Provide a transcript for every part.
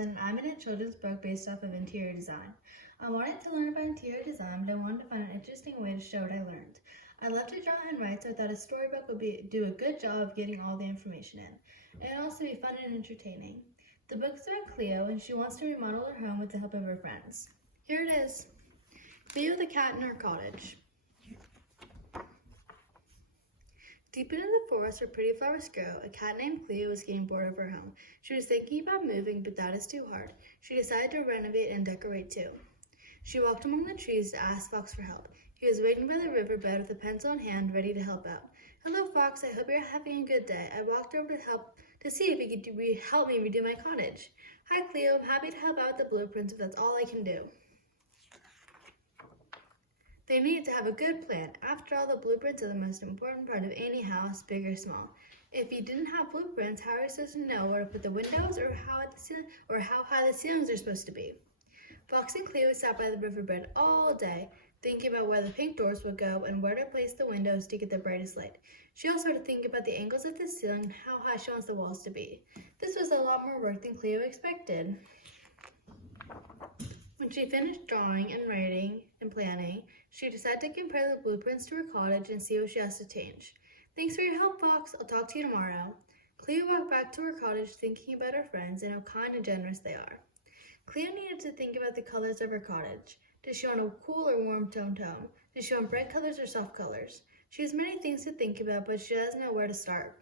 Rylin and I'm in a children's book based off of interior design. I wanted to learn about interior design, but I wanted to find an interesting way to show what I learned. I love to draw and write, so I thought a storybook would do a good job of getting all the information in. It would also be fun and entertaining. The book's about Cleo, and she wants to remodel her home with the help of her friends. Here it is. Cleo the cat in her cottage. Deep into the forest where pretty flowers grow, a cat named Cleo was getting bored of her home. She was thinking about moving, but that is too hard. She decided to renovate and decorate too. She walked among the trees to ask Fox for help. He was waiting by the riverbed with a pencil in hand, ready to help out. "Hello, Fox. I hope you're having a good day. I walked over to see if you could help me redo my cottage." "Hi, Cleo. I'm happy to help out with the blueprints if that's all I can do." They needed to have a good plan. After all, the blueprints are the most important part of any house, big or small. If you didn't have blueprints, how are you supposed to know where to put the windows or how high the ceilings are supposed to be? Fox and Cleo sat by the riverbed all day, thinking about where the pink doors would go and where to place the windows to get the brightest light. She also had to think about the angles of the ceiling and how high she wants the walls to be. This was a lot more work than Cleo expected. When she finished drawing and writing and planning, she decided to compare the blueprints to her cottage and see what she has to change. "Thanks for your help, Fox. I'll talk to you tomorrow." Cleo walked back to her cottage thinking about her friends and how kind and generous they are. Cleo needed to think about the colors of her cottage. Does she want a cool or warm tone? Does she want bright colors or soft colors? She has many things to think about, but she doesn't know where to start.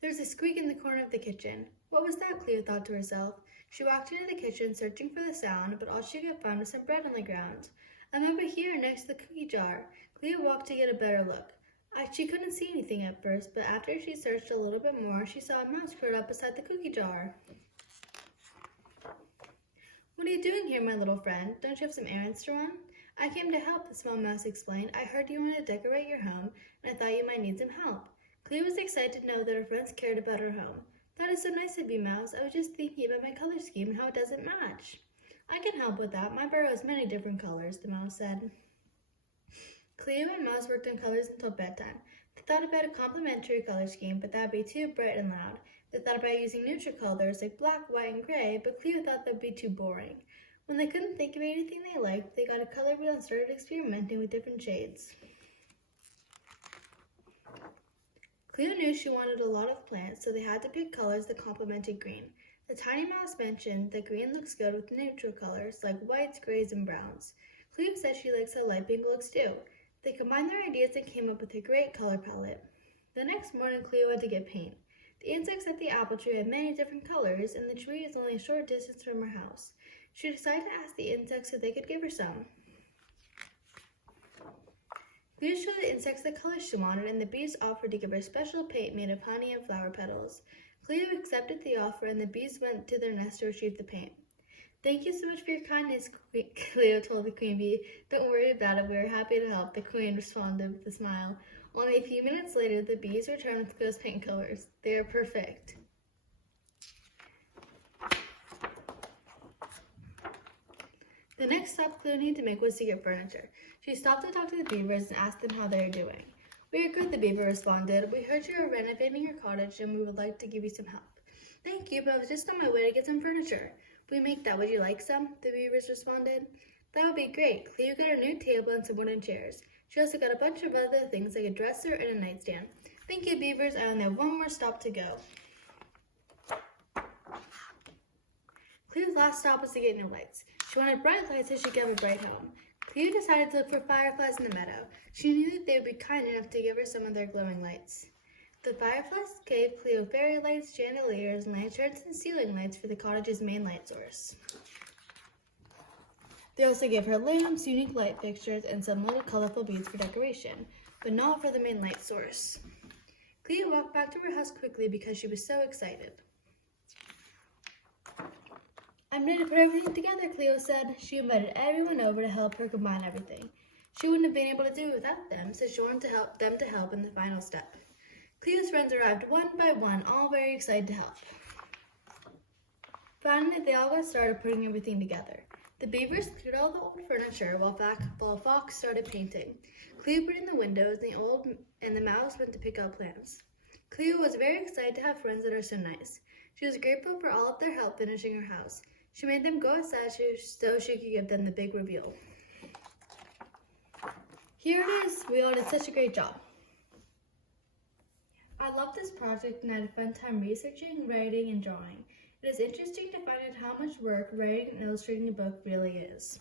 There was a squeak in the corner of the kitchen. What was that? Cleo thought to herself. She walked into the kitchen searching for the sound, but all she could find was some bread on the ground. "I'm over here next to the cookie jar." Cleo walked to get a better look. She couldn't see anything at first, but after she searched a little bit more, she saw a mouse curled up beside the cookie jar. "What are you doing here, my little friend? Don't you have some errands to run?" "I came to help," the small mouse explained. "I heard you wanted to decorate your home, and I thought you might need some help." Cleo was excited to know that her friends cared about her home. "That is so nice of you, Mouse. I was just thinking about my color scheme and how it doesn't match." "I can help with that. My burrow has many different colors," the mouse said. Cleo and Mouse worked on colors until bedtime. They thought about a complementary color scheme, but that would be too bright and loud. They thought about using neutral colors like black, white, and gray, but Cleo thought that would be too boring. When they couldn't think of anything they liked, they got a color wheel and started experimenting with different shades. Cleo knew she wanted a lot of plants, so they had to pick colors that complemented green. The tiny mouse mentioned that green looks good with neutral colors like whites, grays, and browns. Cleo said she likes how light pink looks too. They combined their ideas and came up with a great color palette. The next morning, Cleo had to get paint. The insects at the apple tree had many different colors, and the tree is only a short distance from her house. She decided to ask the insects if they could give her some. Cleo showed the insects the colors she wanted, and the bees offered to give her special paint made of honey and flower petals. Cleo accepted the offer, and the bees went to their nest to retrieve the paint. "Thank you so much for your kindness," Cleo told the queen bee. "Don't worry about it. We are happy to help," the queen responded with a smile. Only a few minutes later, the bees returned with Cleo's paint colors. They are perfect. The next stop Cleo needed to make was to get furniture. She stopped to talk to the beavers and asked them how they are doing. "We are good," the beaver responded. "We heard you are renovating your cottage and we would like to give you some help." "Thank you, but I was just on my way to get some furniture." "We make that. Would you like some?" the beavers responded. "That would be great." Cleo got a new table and some wooden chairs. She also got a bunch of other things like a dresser and a nightstand. "Thank you, beavers. I only have one more stop to go." Cleo's last stop was to get new lights. She wanted bright lights so she could have a bright home. Cleo decided to look for fireflies in the meadow. She knew that they would be kind enough to give her some of their glowing lights. The fireflies gave Cleo fairy lights, chandeliers, lanterns, and ceiling lights for the cottage's main light source. They also gave her lamps, unique light fixtures, and some little colorful beads for decoration, but not for the main light source. Cleo walked back to her house quickly because she was so excited. "I'm ready to put everything together," Cleo said. She invited everyone over to help her combine everything. She wouldn't have been able to do it without them, so she wanted them to help in the final step. Cleo's friends arrived one by one, all very excited to help. Finally, they all got started putting everything together. The beavers cleared all the old furniture while Fox started painting. Cleo put in the windows, and the mouse went to pick out plants. Cleo was very excited to have friends that are so nice. She was grateful for all of their help finishing her house. She made them go outside so she could give them the big reveal. Here it is. We all did such a great job. I love this project and I had a fun time researching, writing, and drawing. It is interesting to find out how much work writing and illustrating a book really is.